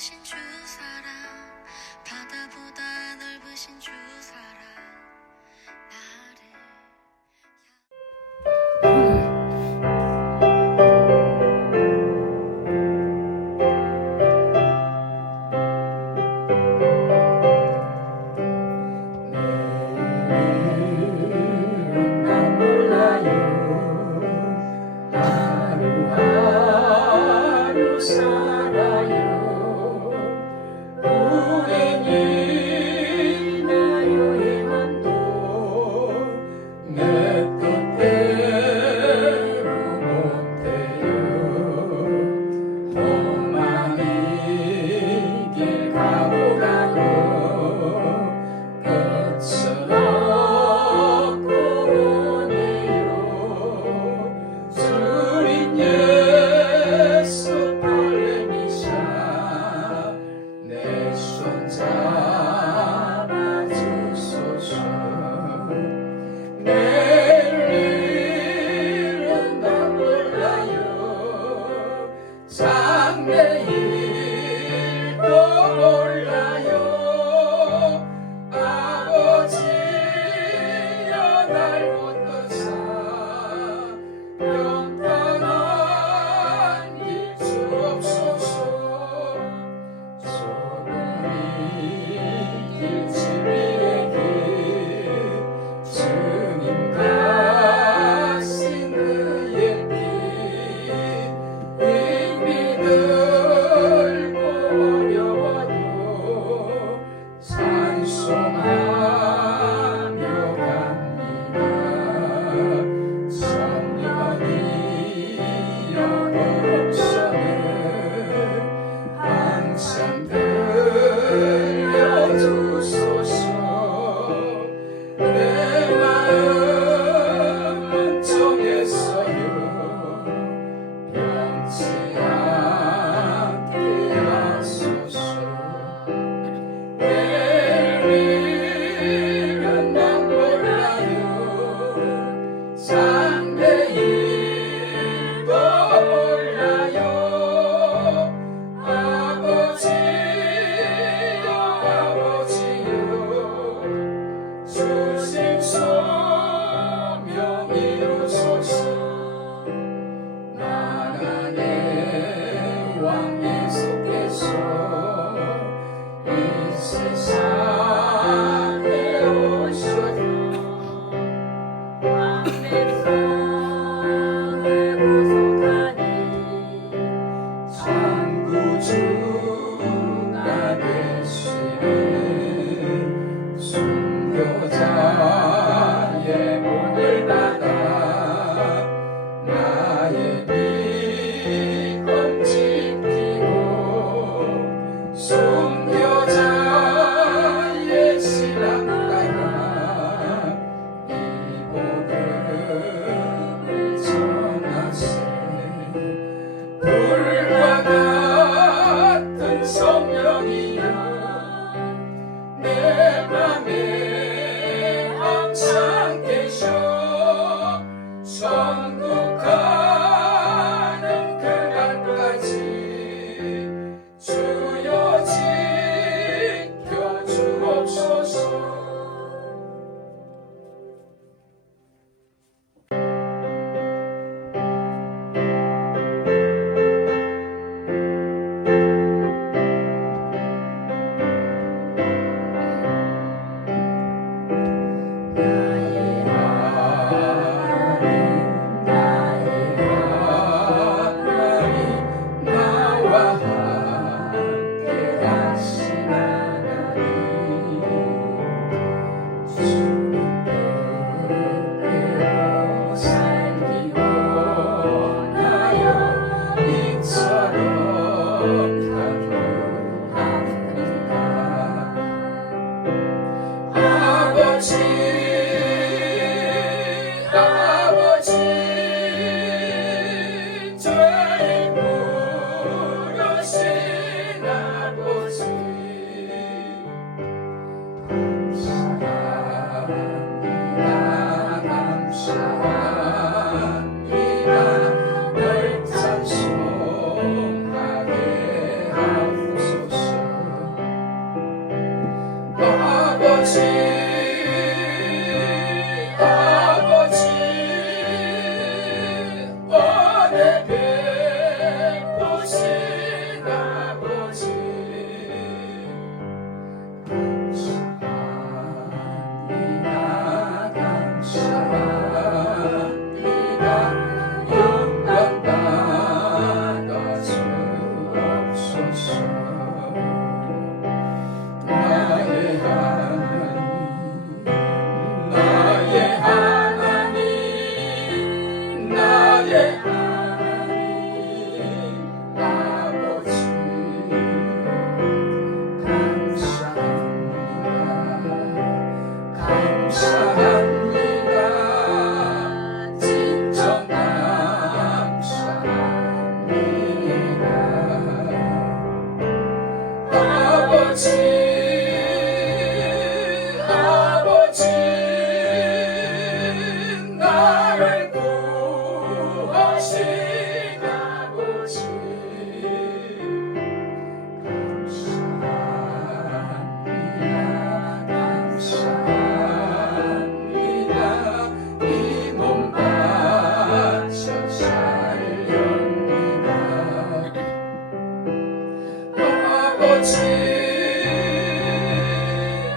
넓으신 주 사랑, 바다보다 넓으신 주 사랑, 나를 내일은 난 몰라요. 하루하루 살아요. 우린 있나요의 맘도 내 뜻대로 못해요. 험한 이 길 가고 끝은 없고 오네요. 주님 예수 팔레미샤 내 손 잡아주소서. 내일은 난 몰라요. 장래일도 몰라요. 아버지여 날 붙드사 평탄한 길 주옵소서. 좁은 이 길 진리의 길 주님 가신 그의 피 힘이 들고 어려워도 찬송하며 갑니다. 성령이여 걱정을 항상 들려주소서. 내 마음은 정했어요. 변치 않게 하소서. 내일은 난 몰라요. 장래일도 몰라요. 아버지여 주신 소명 이루소서. 나라의 왕 예수께서 이 세상에 오셔서 왕백성을 구속하니 천구주가 되시네. 순교자의 본을 받아 나의 믿음 지키고 순교자의 신랑 따라 이 복음을 전하세. 불과 같은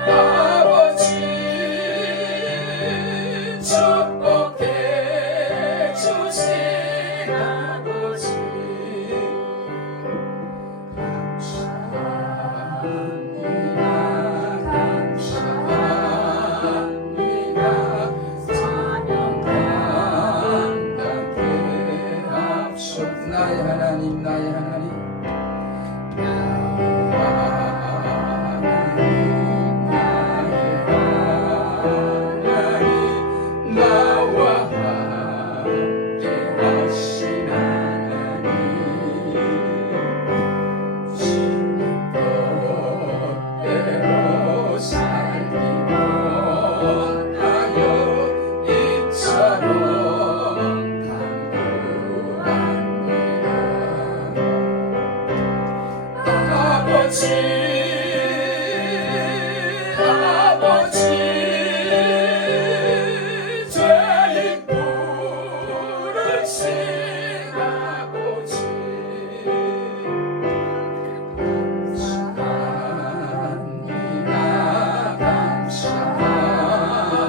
아버지 축복해 주신 아버지 감사합니다 사명 감당케 하옵소서 나의 하나님 나의 하나님 나와 함께 하신 하나님 주님 뜻대로 살기 원하여 이처럼 간구합니다 아버지 아버지 죄인 부르신 아버지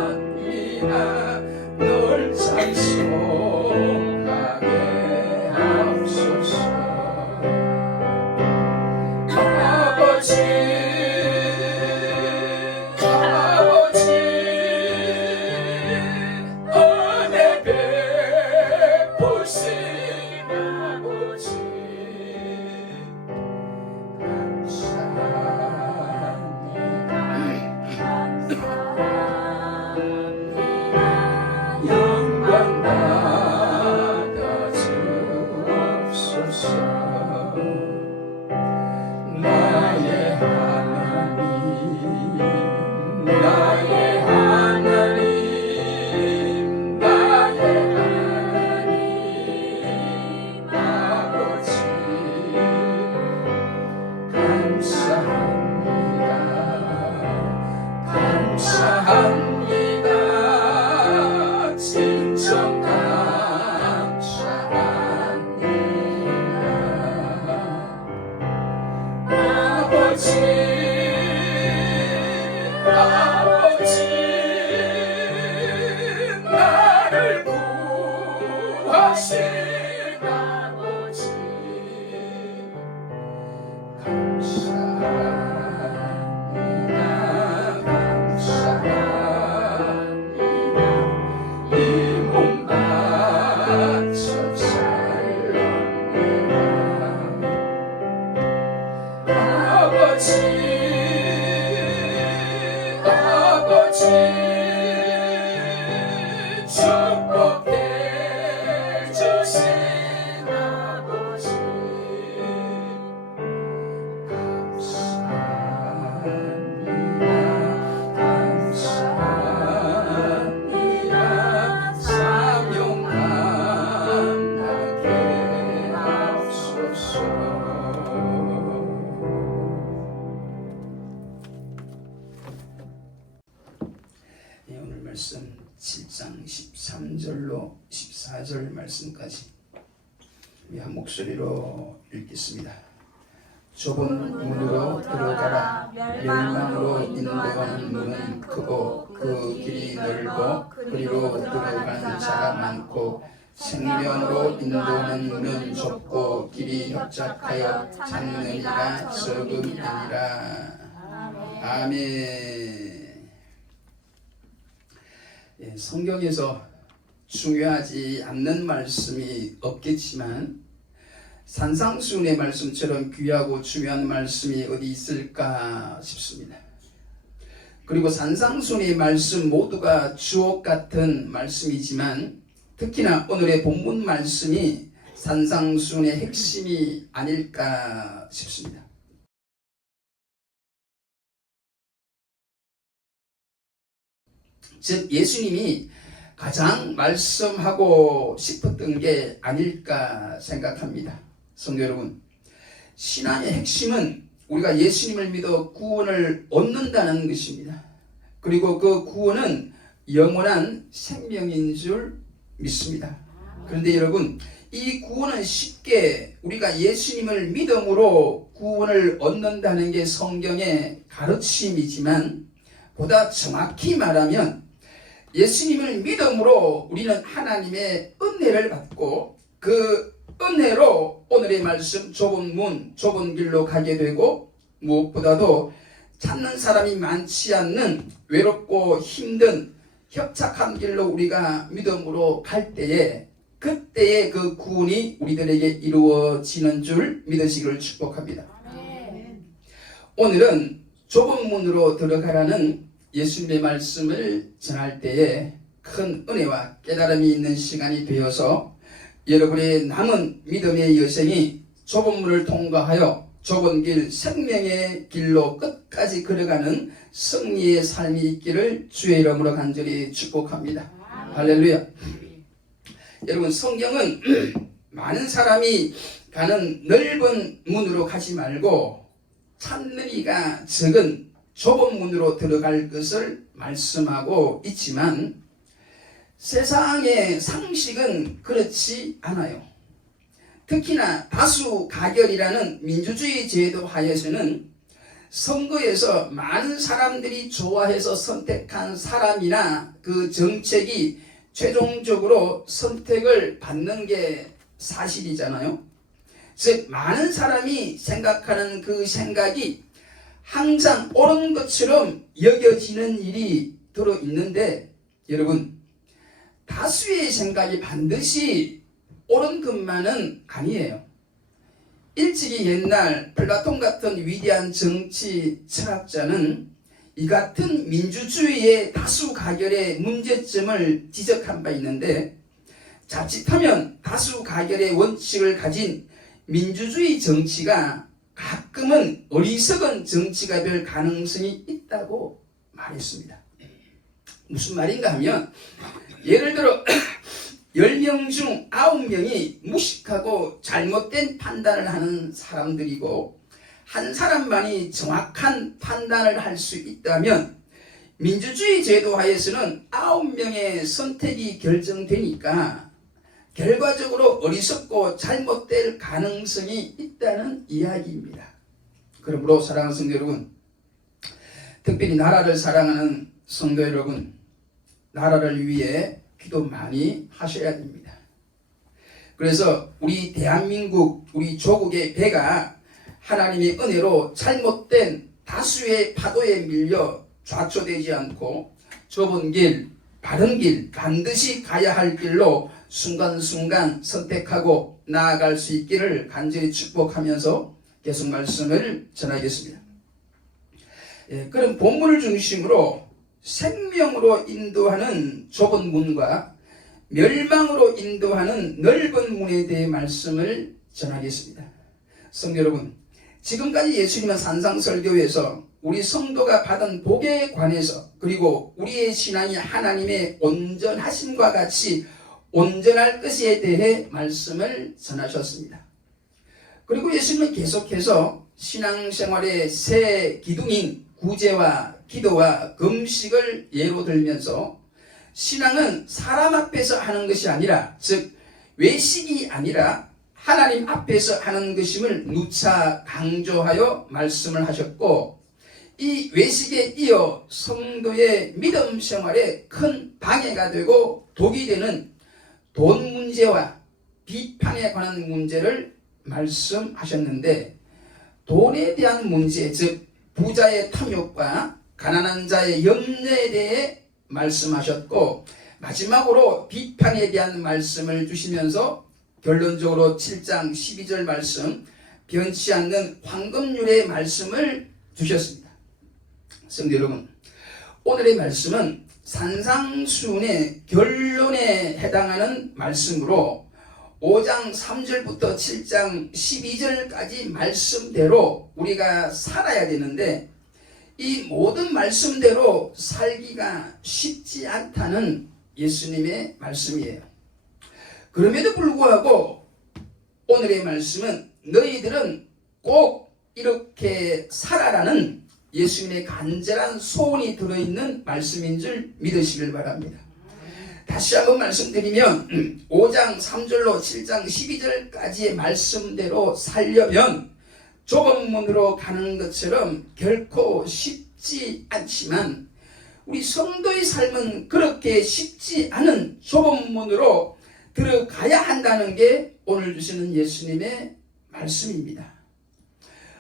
감사합니다 널 찬송하게 하옵소서 아버지 아버지 은혜 베푸신 아버지 감사합니다 영광 받아 주옵소서 나의 하나님 나의 하나님 나의 하나님 아버지 감사합니다 감사합니다 진정 감사합니다 아버지 아버지 나를 구하신 아버지 감사합니다 감사합니다 이 몸 바쳐 살렵니다 아버지 아버지 축복해 주신 아버지 감사합니다 사명 감당케 하옵소서 오늘 말씀 7장 13절로 14절 말씀까지 우리 한 목소리로 읽겠습니다. 좁은 문으로 들어가라. 멸망으로 인도하는 문은 크고 그 길이 넓어 그리로 들어가는 자가 많고 생명으로 인도하는 문은 좁고 길이 협착하여 찾느니가 적음이니라. 아멘. 성경에서 중요하지 않는 말씀이 없겠지만 산상수훈의 말씀처럼 귀하고 중요한 말씀이 어디 있을까 싶습니다. 그리고 산상수훈의 말씀 모두가 주옥 같은 말씀이지만 특히나 오늘의 본문 말씀이 산상수훈의 핵심이 아닐까 싶습니다. 즉 예수님이 가장 말씀하고 싶었던 게 아닐까 생각합니다. 성도 여러분, 신앙의 핵심은 우리가 예수님을 믿어 구원을 얻는다는 것입니다. 그리고 그 구원은 영원한 생명인 줄 믿습니다. 그런데 여러분, 이 구원은 쉽게 우리가 예수님을 믿음으로 구원을 얻는다는 게 성경의 가르침이지만 보다 정확히 말하면 예수님을 믿음으로 우리는 하나님의 은혜를 받고 그 은혜로 오늘의 말씀 좁은 문, 좁은 길로 가게 되고 무엇보다도 찾는 사람이 많지 않는 외롭고 힘든 협착한 길로 우리가 믿음으로 갈 때에 그때의 그 구원이 우리들에게 이루어지는 줄 믿으시기를 축복합니다. 오늘은 좁은 문으로 들어가라는 예수님의 말씀을 전할 때에 큰 은혜와 깨달음이 있는 시간이 되어서 여러분의 남은 믿음의 여생이 좁은 문을 통과하여 좁은 길, 생명의 길로 끝까지 걸어가는 승리의 삶이 있기를 주의 이름으로 간절히 축복합니다. 할렐루야. 여러분, 성경은 많은 사람이 가는 넓은 문으로 가지 말고 찾는 이가 적은 좁은 문으로 들어갈 것을 말씀하고 있지만 세상의 상식은 그렇지 않아요. 특히나 다수가결이라는 민주주의 제도 하에서는 선거에서 많은 사람들이 좋아해서 선택한 사람이나 그 정책이 최종적으로 선택을 받는 게 사실이잖아요. 즉 많은 사람이 생각하는 그 생각이 항상 옳은 것처럼 여겨지는 일이 들어있는데 여러분, 다수의 생각이 반드시 옳은 것만은 아니에요. 일찍이 옛날 플라톤 같은 위대한 정치 철학자는 이 같은 민주주의의 다수가결의 문제점을 지적한 바 있는데 자칫하면 다수가결의 원칙을 가진 민주주의 정치가 가끔은 어리석은 정치가 될 가능성이 있다고 말했습니다. 무슨 말인가 하면 예를 들어 10명 중 9명이 무식하고 잘못된 판단을 하는 사람들이고 한 사람만이 정확한 판단을 할 수 있다면 민주주의 제도 하에서는 9명의 선택이 결정되니까 결과적으로 어리석고 잘못될 가능성이 있다는 이야기입니다. 그러므로 사랑하는 성도 여러분, 특별히 나라를 사랑하는 성도 여러분, 나라를 위해 기도 많이 하셔야 됩니다. 그래서 우리 대한민국, 우리 조국의 배가 하나님의 은혜로 잘못된 다수의 파도에 밀려 좌초되지 않고 좁은 길, 바른 길, 반드시 가야 할 길로 순간순간 선택하고 나아갈 수 있기를 간절히 축복하면서 계속 말씀을 전하겠습니다. 그럼 본문을 중심으로 생명으로 인도하는 좁은 문과 멸망으로 인도하는 넓은 문에 대해 말씀을 전하겠습니다. 성도 여러분, 지금까지 예수님은 산상설교에서 우리 성도가 받은 복에 관해서 그리고 우리의 신앙이 하나님의 온전하심과 같이 온전할 것에 대해 말씀을 전하셨습니다. 그리고 예수님은 계속해서 신앙생활의 새 기둥인 구제와 기도와 금식을 예로 들면서 신앙은 사람 앞에서 하는 것이 아니라, 즉 외식이 아니라 하나님 앞에서 하는 것임을 누차 강조하여 말씀을 하셨고, 이 외식에 이어 성도의 믿음 생활에 큰 방해가 되고 독이 되는 돈 문제와 비판에 관한 문제를 말씀하셨는데, 돈에 대한 문제, 즉 부자의 탐욕과 가난한 자의 염려에 대해 말씀하셨고, 마지막으로 비판에 대한 말씀을 주시면서 결론적으로 7장 12절 말씀, 변치 않는 황금률의 말씀을 주셨습니다. 성도 여러분, 오늘의 말씀은 산상수훈의 결론에 해당하는 말씀으로 5장 3절부터 7장 12절까지 말씀대로 우리가 살아야 되는데, 이 모든 말씀대로 살기가 쉽지 않다는 예수님의 말씀이에요. 그럼에도 불구하고 오늘의 말씀은 너희들은 꼭 이렇게 살아라는 예수님의 간절한 소원이 들어있는 말씀인 줄 믿으시길 바랍니다. 다시 한번 말씀드리면 5장 3절로 7장 12절까지의 말씀대로 살려면 좁은 문으로 가는 것처럼 결코 쉽지 않지만 우리 성도의 삶은 그렇게 쉽지 않은 좁은 문으로 들어가야 한다는 게 오늘 주시는 예수님의 말씀입니다.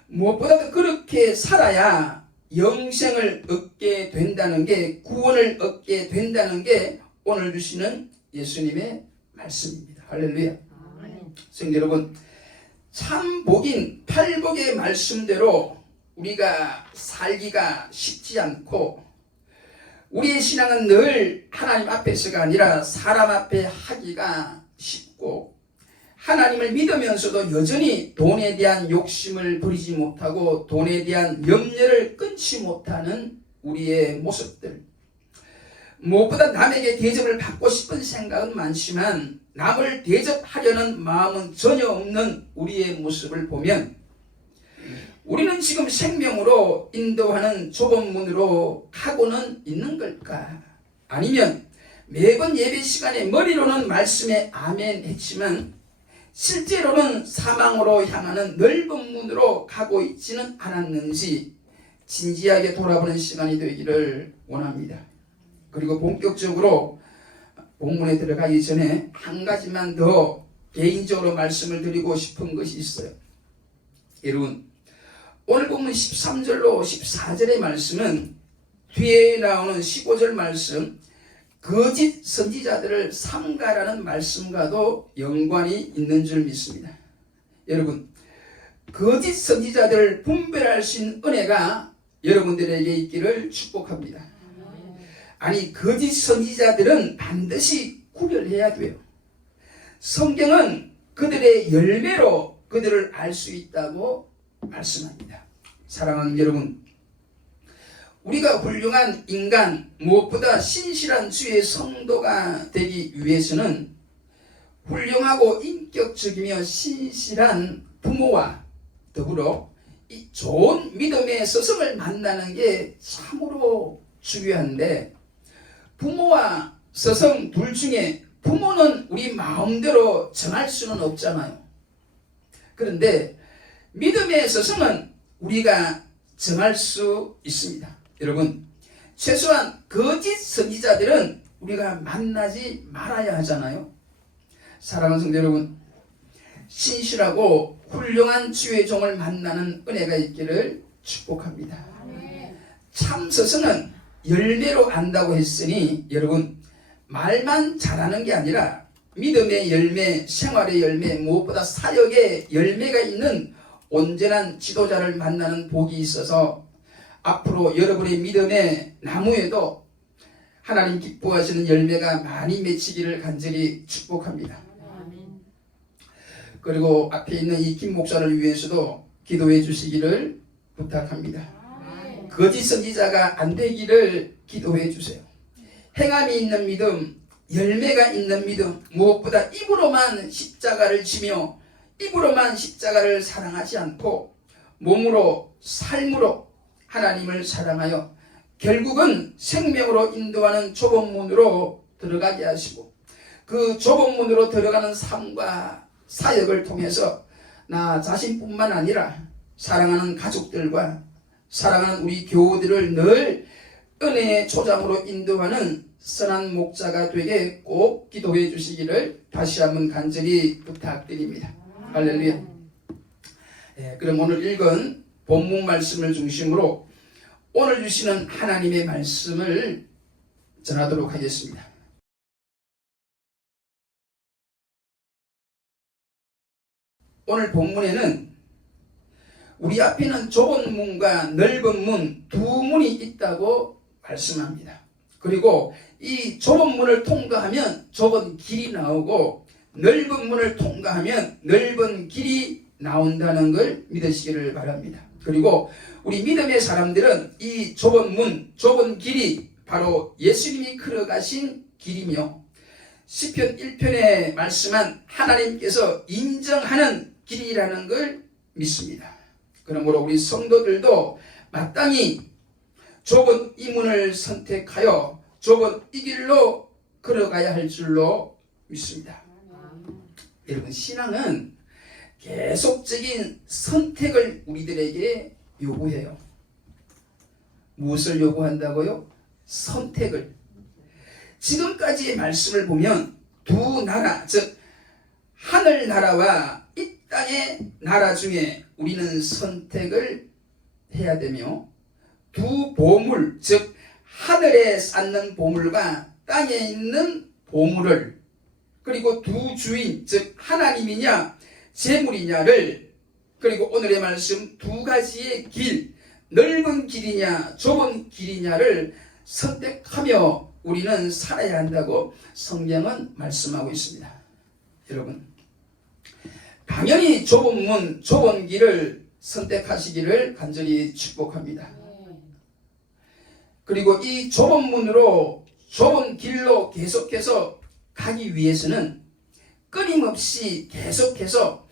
무엇보다도 그렇게 살아야 영생을 얻게 된다는 게, 구원을 얻게 된다는 게 오늘 주시는 예수님의 말씀입니다. 할렐루야. 성도 여러분, 참 복인 팔복의 말씀대로 우리가 살기가 쉽지 않고 우리의 신앙은 늘 하나님 앞에서가 아니라 사람 앞에 하기가 쉽고 하나님을 믿으면서도 여전히 돈에 대한 욕심을 버리지 못하고 돈에 대한 염려를 끊지 못하는 우리의 모습들, 무엇보다 남에게 대접을 받고 싶은 생각은 많지만 남을 대접하려는 마음은 전혀 없는 우리의 모습을 보면 우리는 지금 생명으로 인도하는 좁은 문으로 가고는 있는 걸까? 아니면 매번 예배 시간에 머리로는 말씀에 아멘 했지만 실제로는 사망으로 향하는 넓은 문으로 가고 있지는 않았는지 진지하게 돌아보는 시간이 되기를 원합니다. 그리고 본격적으로 본문에 들어가기 전에 한 가지만 더 개인적으로 말씀을 드리고 싶은 것이 있어요. 여러분, 오늘 본문 13절로 14절의 말씀은 뒤에 나오는 15절 말씀 거짓 선지자들을 삼가라는 말씀과도 연관이 있는 줄 믿습니다. 여러분, 거짓 선지자들을 분별할 수 있는 은혜가 여러분들에게 있기를 축복합니다. 아니, 거짓 선지자들은 반드시 구별해야 돼요. 성경은 그들의 열매로 그들을 알 수 있다고 말씀합니다. 사랑하는 여러분, 우리가 훌륭한 인간, 무엇보다 신실한 주의 성도가 되기 위해서는 훌륭하고 인격적이며 신실한 부모와 더불어 이 좋은 믿음의 스승을 만나는 게 참으로 중요한데, 부모와 스승 둘 중에 부모는 우리 마음대로 정할 수는 없잖아요. 그런데 믿음의 스승은 우리가 정할 수 있습니다. 여러분, 최소한 거짓 선지자들은 우리가 만나지 말아야 하잖아요. 사랑하는 성도 여러분, 신실하고 훌륭한 주의 종을 만나는 은혜가 있기를 축복합니다. 참 스승은 열매로 안다고 했으니 여러분, 말만 잘하는 게 아니라 믿음의 열매, 생활의 열매, 무엇보다 사역의 열매가 있는 온전한 지도자를 만나는 복이 있어서 앞으로 여러분의 믿음의 나무에도 하나님 기뻐하시는 열매가 많이 맺히기를 간절히 축복합니다. 그리고 앞에 있는 이 김 목사를 위해서도 기도해 주시기를 부탁합니다. 거짓 선지자가 안 되기를 기도해 주세요. 행함이 있는 믿음, 열매가 있는 믿음, 무엇보다 입으로만 십자가를 지며 입으로만 십자가를 사랑하지 않고 몸으로 삶으로 하나님을 사랑하여 결국은 생명으로 인도하는 좁은 문으로 들어가게 하시고 그 좁은 문으로 들어가는 삶과 사역을 통해서 나 자신뿐만 아니라 사랑하는 가족들과 사랑하는 우리 교우들을 늘 은혜의 초장으로 인도하는 선한 목자가 되게 꼭 기도해 주시기를 다시 한번 간절히 부탁드립니다. 할렐루야. 그럼 오늘 읽은 본문 말씀을 중심으로 오늘 주시는 하나님의 말씀을 전하도록 하겠습니다. 오늘 본문에는 우리 앞에는 좁은 문과 넓은 문 두 문이 있다고 말씀합니다. 그리고 이 좁은 문을 통과하면 좁은 길이 나오고 넓은 문을 통과하면 넓은 길이 나온다는 걸 믿으시기를 바랍니다. 그리고 우리 믿음의 사람들은 이 좁은 문, 좁은 길이 바로 예수님이 걸어가신 길이며 시편 1편에 말씀한 하나님께서 인정하는 길이라는 걸 믿습니다. 그러므로 우리 성도들도 마땅히 좁은 이 문을 선택하여 좁은 이 길로 걸어가야 할 줄로 믿습니다. 여러분, 신앙은 계속적인 선택을 우리들에게 요구해요. 무엇을 요구한다고요? 선택을. 지금까지의 말씀을 보면 두 나라, 즉 하늘나라와 이 땅의 나라 중에 우리는 선택을 해야 되며, 두 보물, 즉 하늘에 쌓는 보물과 땅에 있는 보물을, 그리고 두 주인, 즉 하나님이냐 재물이냐를, 그리고 오늘의 말씀 두 가지의 길, 넓은 길이냐 좁은 길이냐를 선택하며 우리는 살아야 한다고 성경은 말씀하고 있습니다. 여러분, 당연히 좁은 문, 좁은 길을 선택하시기를 간절히 축복합니다. 그리고 이 좁은 문으로, 좁은 길로 계속해서 가기 위해서는 끊임없이 계속해서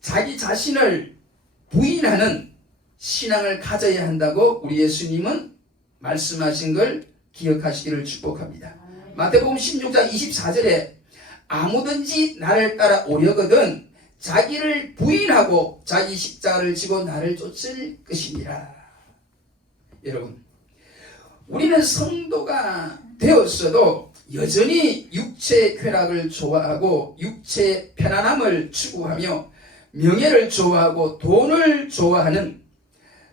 자기 자신을 부인하는 신앙을 가져야 한다고 우리 예수님은 말씀하신 걸 기억하시기를 축복합니다. 마태복음 16장 24절에 아무든지 나를 따라 오려거든 자기를 부인하고 자기 십자가를 지고 나를 쫓을 것이니라. 여러분, 우리는 성도가 되었어도 여전히 육체의 쾌락을 좋아하고 육체의 편안함을 추구하며 명예를 좋아하고 돈을 좋아하는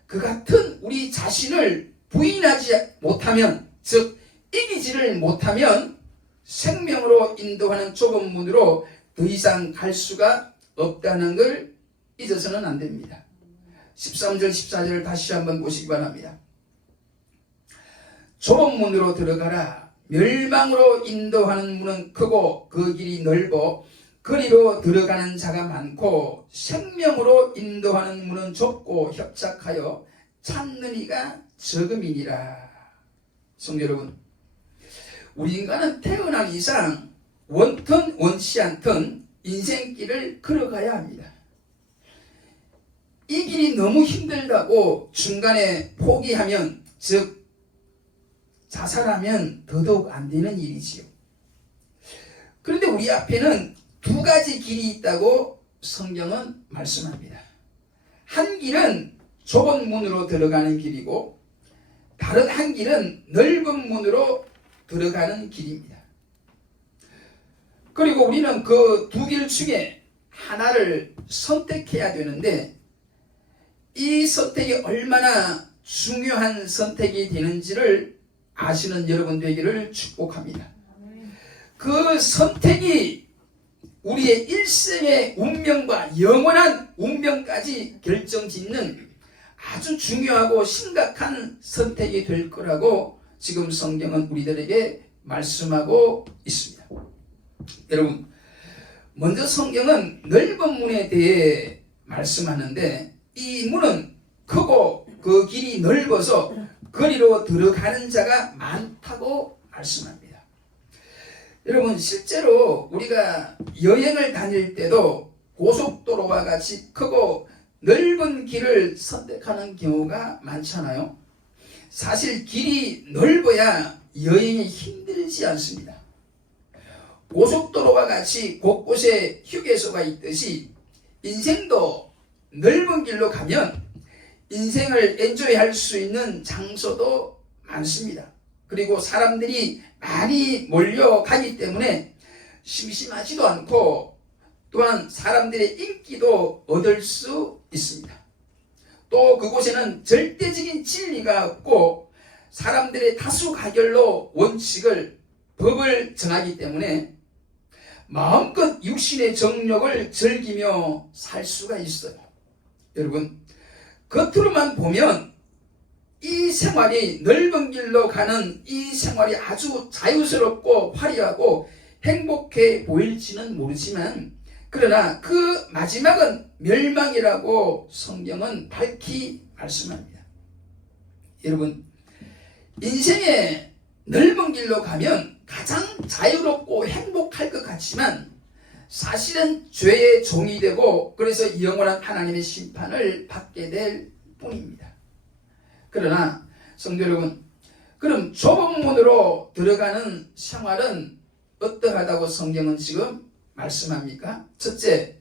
그 같은 우리 자신을 부인하지 못하면, 즉 이기지를 못하면 생명으로 인도하는 좁은 문으로 더 이상 갈 수가 없다는 걸 잊어서는 안 됩니다. 13절 14절을 다시 한번 보시기 바랍니다. 좁은 문으로 들어가라. 멸망으로 인도하는 문은 크고 그 길이 넓어 그리로 들어가는 자가 많고 생명으로 인도하는 문은 좁고 협착하여 찾는 이가 적음이니라. 성도 여러분, 우리 인간은 태어난 이상 원튼 원치 않든 인생길을 걸어가야 합니다. 이 길이 너무 힘들다고 중간에 포기하면, 즉 자살하면 더더욱 안 되는 일이지요. 그런데 우리 앞에는 두 가지 길이 있다고 성경은 말씀합니다. 한 길은 좁은 문으로 들어가는 길이고 다른 한 길은 넓은 문으로 들어가는 길입니다. 그리고 우리는 그 두 길 중에 하나를 선택해야 되는데, 이 선택이 얼마나 중요한 선택이 되는지를 아시는 여러분 되기를 축복합니다. 그 선택이 우리의 일생의 운명과 영원한 운명까지 결정짓는 아주 중요하고 심각한 선택이 될 거라고 지금 성경은 우리들에게 말씀하고 있습니다. 여러분, 먼저 성경은 넓은 문에 대해 말씀하는데, 이 문은 크고 그 길이 넓어서 거리로 들어가는 자가 많다고 말씀합니다. 여러분, 실제로 우리가 여행을 다닐 때도 고속도로와 같이 크고 넓은 길을 선택하는 경우가 많잖아요. 사실 길이 넓어야 여행이 힘들지 않습니다. 고속도로와 같이 곳곳에 휴게소가 있듯이 인생도 넓은 길로 가면 인생을 엔조이할 수 있는 장소도 많습니다. 그리고 사람들이 많이 몰려가기 때문에 심심하지도 않고 또한 사람들의 인기도 얻을 수 있습니다. 또 그곳에는 절대적인 진리가 없고 사람들의 다수 가결로 원칙을, 법을 정하기 때문에 마음껏 육신의 정욕을 즐기며 살 수가 있어요. 여러분, 겉으로만 보면 이 생활이, 넓은 길로 가는 이 생활이 아주 자유스럽고 화려하고 행복해 보일지는 모르지만, 그러나 그 마지막은 멸망이라고 성경은 밝히 말씀합니다. 여러분, 인생의 넓은 길로 가면 가장 자유롭고 행복할 것 같지만 사실은 죄의 종이 되고 그래서 영원한 하나님의 심판을 받게 될 뿐입니다. 그러나 성도 여러분, 그럼 좁은 문으로 들어가는 생활은 어떠하다고 성경은 지금 말씀합니까? 첫째,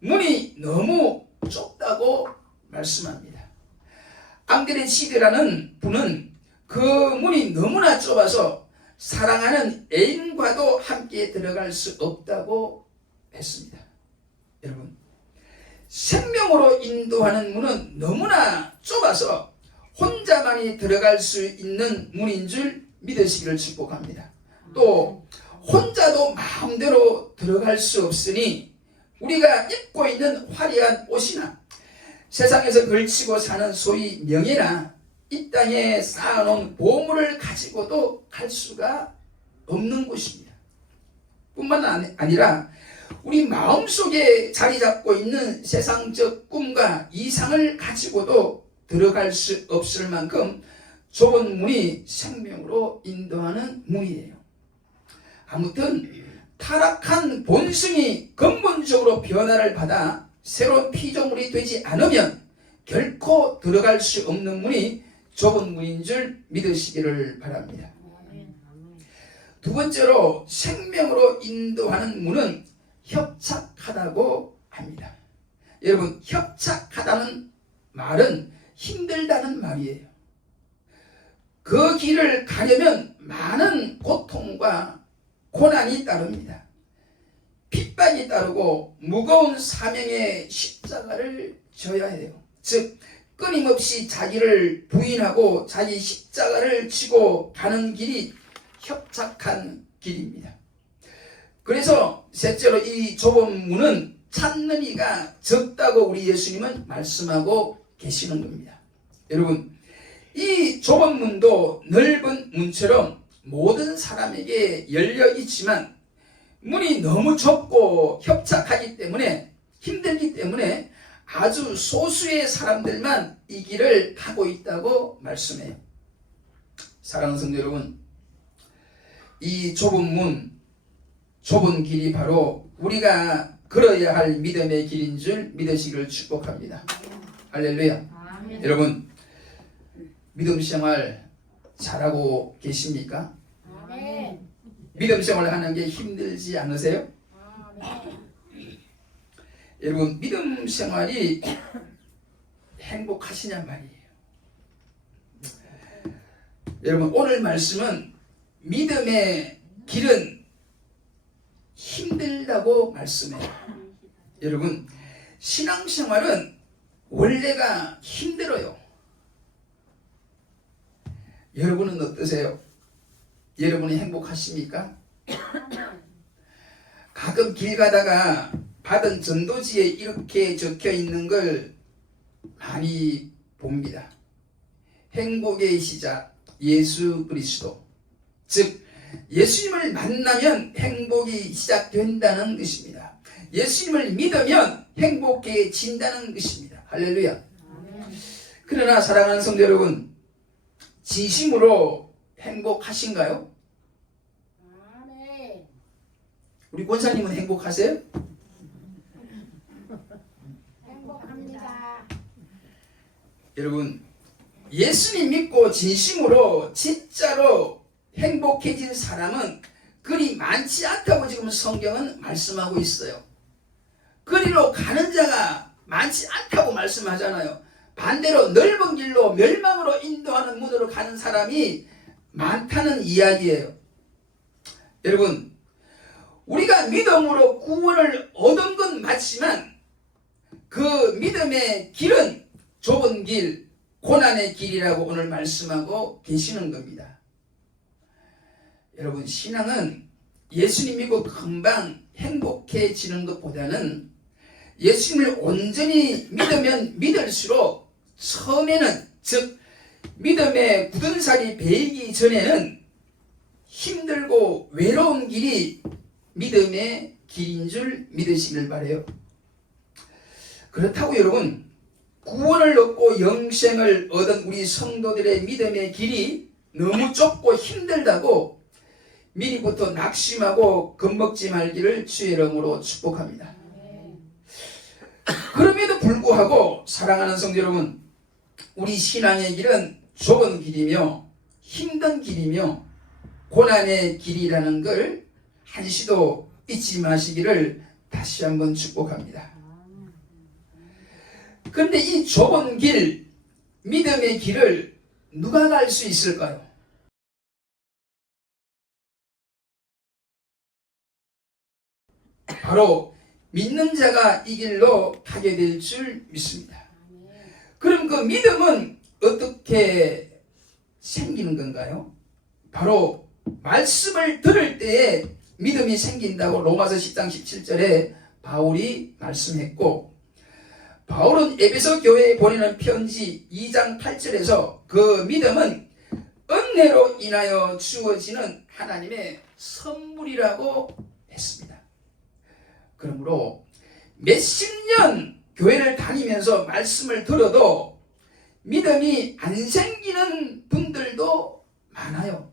문이 너무 좁다고 말씀합니다. 앙드레 치드라는 분은 그 문이 너무나 좁아서 사랑하는 애인과도 함께 들어갈 수 없다고 했습니다. 여러분, 생명으로 인도하는 문은 너무나 좁아서 혼자만이 들어갈 수 있는 문인 줄 믿으시기를 축복합니다. 또 혼자도 마음대로 들어갈 수 없으니 우리가 입고 있는 화려한 옷이나 세상에서 걸치고 사는 소위 명예나 이 땅에 쌓아놓은 보물을 가지고도 갈 수가 없는 곳입니다. 뿐만 아니라 우리 마음속에 자리 잡고 있는 세상적 꿈과 이상을 가지고도 들어갈 수 없을 만큼 좁은 문이 생명으로 인도하는 문이에요. 아무튼 타락한 본성이 근본적으로 변화를 받아 새로운 피조물이 되지 않으면 결코 들어갈 수 없는 문이 좁은 문인 줄 믿으시기를 바랍니다. 두 번째로 생명으로 인도하는 문은 협착하다고 합니다. 여러분, 협착하다는 말은 힘들다는 말이에요. 그 길을 가려면 많은 고통과 고난이 따릅니다. 핍박이 따르고 무거운 사명의 십자가를 져야 해요. 즉 끊임없이 자기를 부인하고 자기 십자가를 지고 가는 길이 협착한 길입니다. 그래서 셋째로 이 좁은 문은 찾는 이가 적다고 우리 예수님은 말씀하고 계시는 겁니다. 여러분, 이 좁은 문도 넓은 문처럼 모든 사람에게 열려 있지만 문이 너무 좁고 협착하기 때문에 힘들기 때문에 아주 소수의 사람들만 이 길을 가고 있다고 말씀해요. 사랑하는 성도 여러분, 이 좁은 문, 좁은 길이 바로 우리가 걸어야 할 믿음의 길인 줄 믿으시기를 축복합니다. 할렐루야. 여러분, 믿음 생활 잘하고 계십니까? 믿음 생활을 하는 게 힘들지 않으세요? 여러분, 믿음 생활이 행복하시냐 말이에요. 여러분, 오늘 말씀은 믿음의 길은 힘들다고 말씀해요. 여러분, 신앙생활은 원래가 힘들어요. 여러분은 어떠세요? 여러분이 행복하십니까? 가끔 길 가다가 받은 전도지에 이렇게 적혀 있는 걸 많이 봅니다. 행복의 시작 예수 그리스도. 즉 예수님을 만나면 행복이 시작된다는 것입니다. 예수님을 믿으면 행복해진다는 것입니다. 할렐루야. 그러나 사랑하는 성도 여러분, 진심으로 행복하신가요? 우리 권사님은 행복하세요? 행복합니다. 여러분, 예수님 믿고 진심으로 진짜로 행복해진 사람은 그리 많지 않다고 지금 성경은 말씀하고 있어요. 그리로 가는 자가 많지 않다고 말씀하잖아요. 반대로 넓은 길로 멸망으로 인도하는 문으로 가는 사람이 많다는 이야기예요. 여러분, 우리가 믿음으로 구원을 얻은 건 맞지만 그 믿음의 길은 좁은 길, 고난의 길이라고 오늘 말씀하고 계시는 겁니다. 여러분, 신앙은 예수님 믿고 금방 행복해지는 것보다는 예수님을 온전히 믿으면 믿을수록 처음에는, 즉 믿음의 굳은 살이 배이기 전에는 힘들고 외로운 길이 믿음의 길인 줄 믿으시길 바라요. 그렇다고 여러분, 구원을 얻고 영생을 얻은 우리 성도들의 믿음의 길이 너무 좁고 힘들다고 미리부터 낙심하고 겁먹지 말기를 주의 이름으로 축복합니다. 그럼에도 불구하고 사랑하는 성도 여러분, 우리 신앙의 길은 좁은 길이며 힘든 길이며 고난의 길이라는 걸 한시도 잊지 마시기를 다시 한번 축복합니다. 그런데 이 좁은 길, 믿음의 길을 누가 갈 수 있을까요? 바로 믿는 자가 이 길로 가게 될 줄 믿습니다. 그럼 그 믿음은 어떻게 생기는 건가요? 바로 말씀을 들을 때에 믿음이 생긴다고 로마서 10장 17절에 바울이 말씀했고, 바울은 에베소 교회에 보내는 편지 2장 8절에서 그 믿음은 은혜로 인하여 주어지는 하나님의 선물이라고 했습니다. 그러므로 몇십 년 교회를 다니면서 말씀을 들어도 믿음이 안 생기는 분들도 많아요.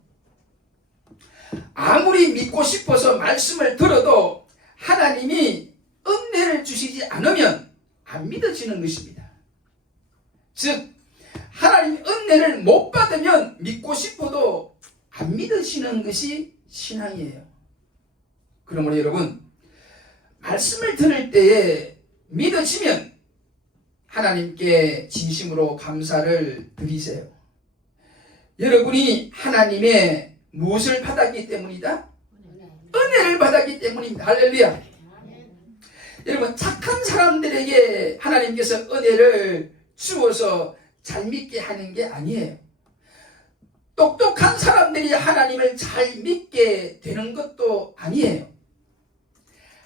아무리 믿고 싶어서 말씀을 들어도 하나님이 은혜를 주시지 않으면 안 믿어지는 것입니다. 즉 하나님 은혜를 못 받으면 믿고 싶어도 안 믿어지는 것이 신앙이에요. 그러므로 여러분, 말씀을 들을 때에 믿어지면 하나님께 진심으로 감사를 드리세요. 여러분이 하나님의 무엇을 받았기 때문이다? 은혜를 받았기 때문입니다. 할렐루야. 여러분, 착한 사람들에게 하나님께서 은혜를 주어서 잘 믿게 하는 게 아니에요. 똑똑한 사람들이 하나님을 잘 믿게 되는 것도 아니에요.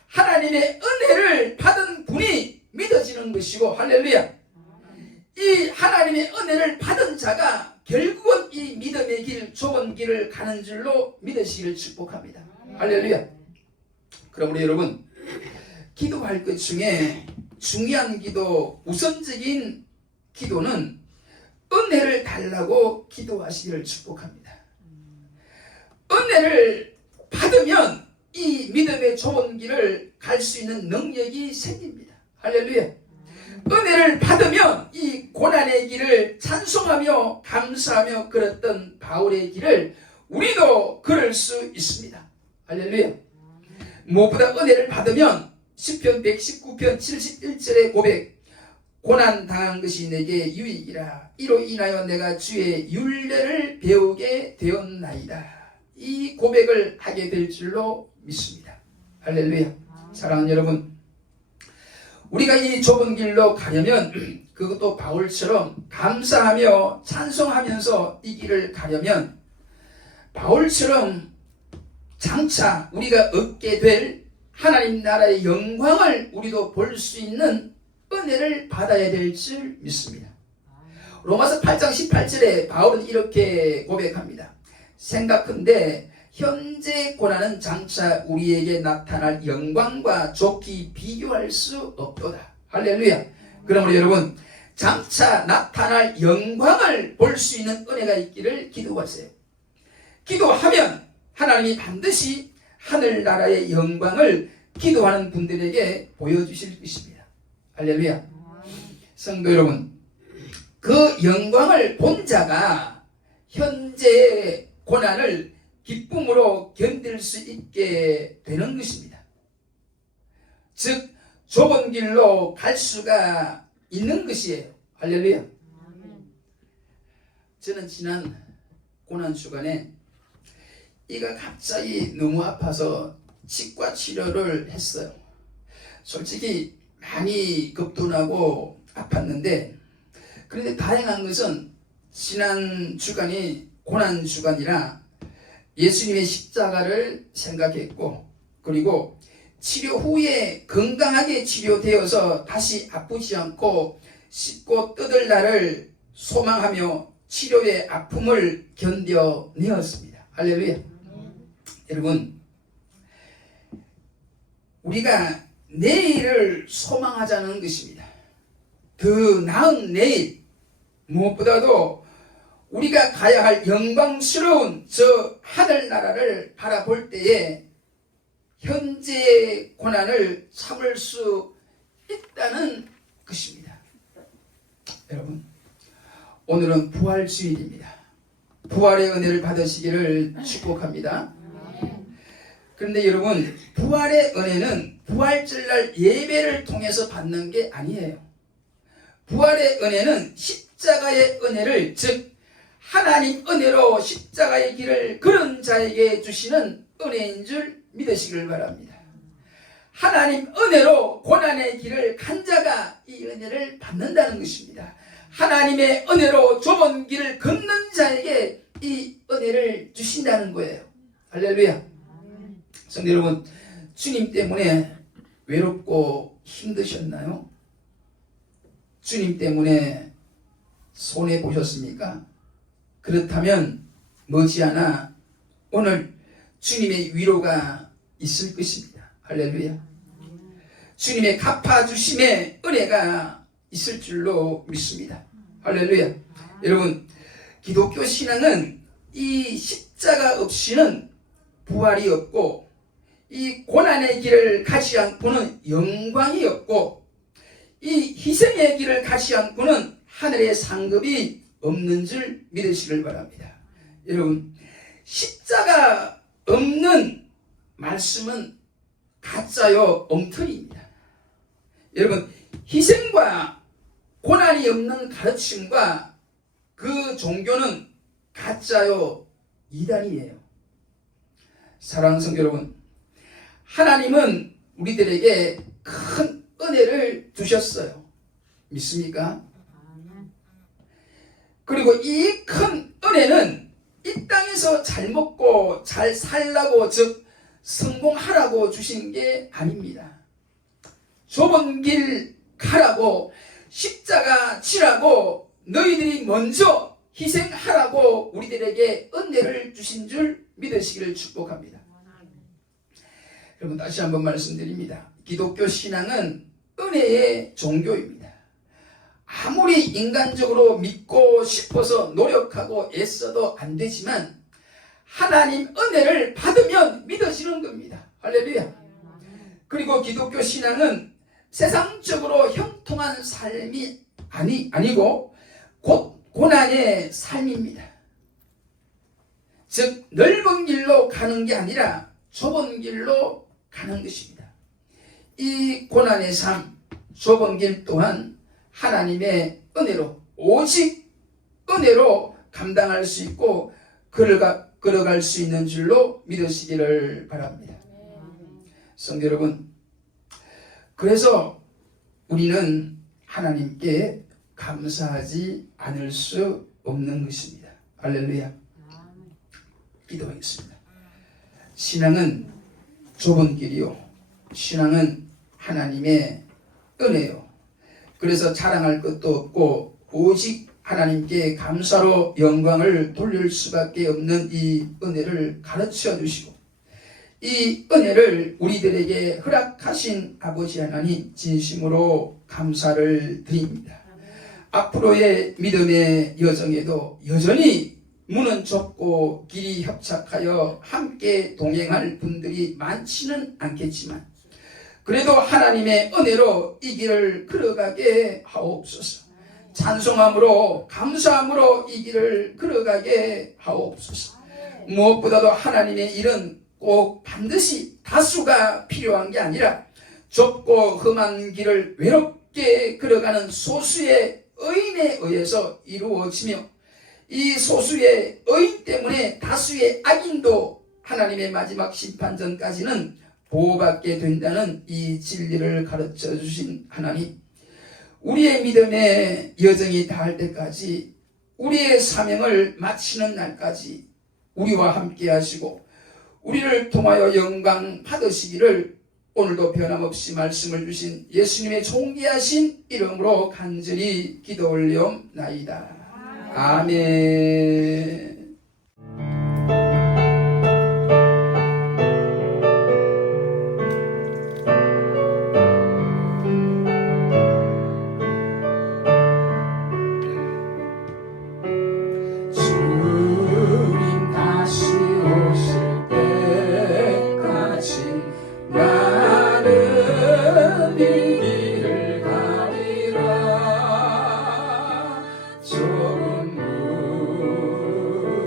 하나님의 은혜를 받은 분이 믿어지는 것이고, 할렐루야. 이 하나님의 은혜를 받은 자가 결국은 이 믿음의 길, 좁은 길을 가는 줄로 믿으시기를 축복합니다. 할렐루야. 그러므로 여러분, 기도할 것 중에 중요한 기도, 우선적인 기도는 은혜를 달라고 기도하시기를 축복합니다. 은혜를 받으면 이 믿음의 좁은 길을 갈 수 있는 능력이 생깁니다. 할렐루야. 은혜를 받으면 이 고난의 길을 찬송하며 감사하며 걸었던 바울의 길을 우리도 걸을 수 있습니다. 할렐루야. 무엇보다 은혜를 받으면 시편 119편 71절의 고백, 고난 당한 것이 내게 유익이라, 이로 인하여 내가 주의 율례를 배우게 되었나이다. 이 고백을 하게 될 줄로 믿습니다. 할렐루야. 사랑하는 여러분, 우리가 이 좁은 길로 가려면, 그것도 바울처럼 감사하며 찬송하면서 이 길을 가려면 바울처럼 장차 우리가 얻게 될 하나님 나라의 영광을 우리도 볼 수 있는 은혜를 받아야 될 줄 믿습니다. 로마서 8장 18절에 바울은 이렇게 고백합니다. 생각한데 현재 고난은 장차 우리에게 나타날 영광과 좋게 비교할 수 없도다. 할렐루야. 그러므로 여러분, 장차 나타날 영광을 볼 수 있는 은혜가 있기를 기도하세요. 기도하면 하나님이 반드시 하늘나라의 영광을 기도하는 분들에게 보여주실 것입니다. 할렐루야. 성도 여러분, 그 영광을 본 자가 현재의 고난을 기쁨으로 견딜 수 있게 되는 것입니다. 즉 좁은 길로 갈 수가 있는 것이에요. 할렐루야. 저는 지난 고난주간에 이가 갑자기 너무 아파서 치과 치료를 했어요. 솔직히 많이 겁도 아팠는데, 그런데 다행한 것은 지난 주간이 고난주간이라 예수님의 십자가를 생각했고, 그리고 치료 후에 건강하게 치료되어서 다시 아프지 않고 씻고 뜯을 날을 소망하며 치료의 아픔을 견뎌내었습니다. 할렐루야. 여러분, 우리가 내일을 소망하자는 것입니다. 더 나은 내일, 무엇보다도 우리가 가야 할 영광스러운 저 하늘나라를 바라볼 때에 현재의 고난을 참을 수 있다는 것입니다. 여러분, 오늘은 부활주일입니다. 부활의 은혜를 받으시기를 축복합니다. 그런데 여러분, 부활의 은혜는 부활절날 예배를 통해서 받는 게 아니에요. 부활의 은혜는 십자가의 은혜를, 즉 하나님 은혜로 십자가의 길을 걸은 자에게 주시는 은혜인 줄 믿으시길 바랍니다. 하나님 은혜로 고난의 길을 간 자가 이 은혜를 받는다는 것입니다. 하나님의 은혜로 좁은 길을 걷는 자에게 이 은혜를 주신다는 거예요. 할렐루야. 성도 여러분, 주님 때문에 외롭고 힘드셨나요? 주님 때문에 손해 보셨습니까? 그렇다면 머지않아 오늘 주님의 위로가 있을 것입니다. 할렐루야. 주님의 갚아주심의 은혜가 있을 줄로 믿습니다. 할렐루야. 여러분, 기독교 신앙은 이 십자가 없이는 부활이 없고, 이 고난의 길을 가지 않고는 영광이 없고, 이 희생의 길을 가지 않고는 하늘의 상급이 없는 줄 믿으시길 바랍니다. 여러분, 십자가 없는 말씀은 가짜요 엉터리입니다. 여러분, 희생과 고난이 없는 가르침과 그 종교는 가짜요 이단이에요. 사랑하는 성도 여러분, 하나님은 우리들에게 큰 은혜를 주셨어요. 믿습니까? 그리고 이 큰 은혜는 이 땅에서 잘 먹고 잘 살라고, 즉 성공하라고 주신 게 아닙니다. 좁은 길 가라고, 십자가 지라고, 너희들이 먼저 희생하라고 우리들에게 은혜를 주신 줄 믿으시기를 축복합니다. 여러분, 다시 한번 말씀드립니다. 기독교 신앙은 은혜의 종교입니다. 아무리 인간적으로 믿고 싶어서 노력하고 애써도 안 되지만 하나님 은혜를 받으면 믿어지는 겁니다. 할렐루야. 그리고 기독교 신앙은 세상적으로 형통한 삶이 아니고 곧 고난의 삶입니다. 즉 넓은 길로 가는 게 아니라 좁은 길로 가는 것입니다. 이 고난의 삶, 좁은 길 또한 하나님의 은혜로, 오직 은혜로 감당할 수 있고 걸어갈 수 있는 줄로 믿으시기를 바랍니다. 성도 여러분, 그래서 우리는 하나님께 감사하지 않을 수 없는 것입니다. 할렐루야. 기도하겠습니다. 신앙은 좁은 길이요, 신앙은 하나님의 은혜요. 그래서 자랑할 것도 없고 오직 하나님께 감사로 영광을 돌릴 수밖에 없는 이 은혜를 가르쳐 주시고, 이 은혜를 우리들에게 허락하신 아버지 하나님, 진심으로 감사를 드립니다. 앞으로의 믿음의 여정에도 여전히 문은 좁고 길이 협착하여 함께 동행할 분들이 많지는 않겠지만 그래도 하나님의 은혜로 이 길을 걸어가게 하옵소서. 찬송함으로 감사함으로 이 길을 걸어가게 하옵소서. 무엇보다도 하나님의 일은 꼭 반드시 다수가 필요한 게 아니라 좁고 험한 길을 외롭게 걸어가는 소수의 의인에 의해서 이루어지며, 이 소수의 의인 때문에 다수의 악인도 하나님의 마지막 심판 전까지는 보호받게 된다는 이 진리를 가르쳐 주신 하나님, 우리의 믿음의 여정이 다할 때까지, 우리의 사명을 마치는 날까지 우리와 함께 하시고 우리를 통하여 영광 받으시기를 오늘도 변함없이 말씀을 주신 예수님의 존귀하신 이름으로 간절히 기도 올리옵나이다. 아멘. 좁은 문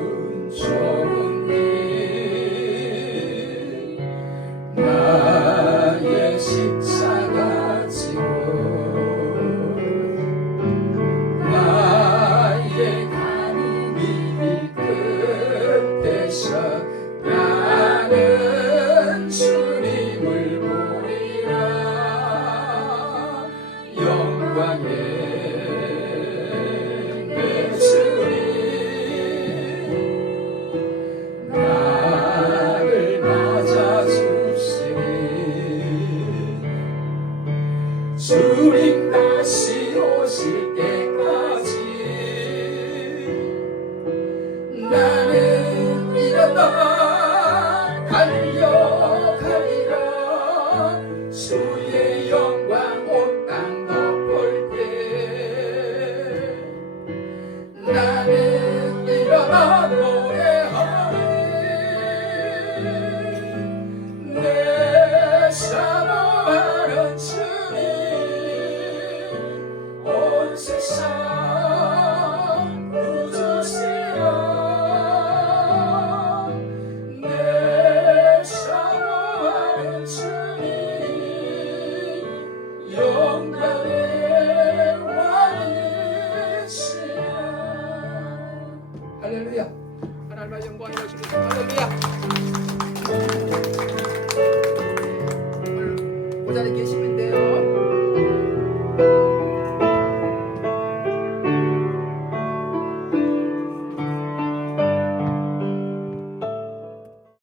달려가리라 주의 영광 온 땅 덮을 때 나는 일어나 노래하리 내 사모하는 주님 온 세상 구주시라 내 사모하는 주님 영광의 왕이시라. 할렐루야. 하나님의 영광이 나시옵소서. 할렐루야.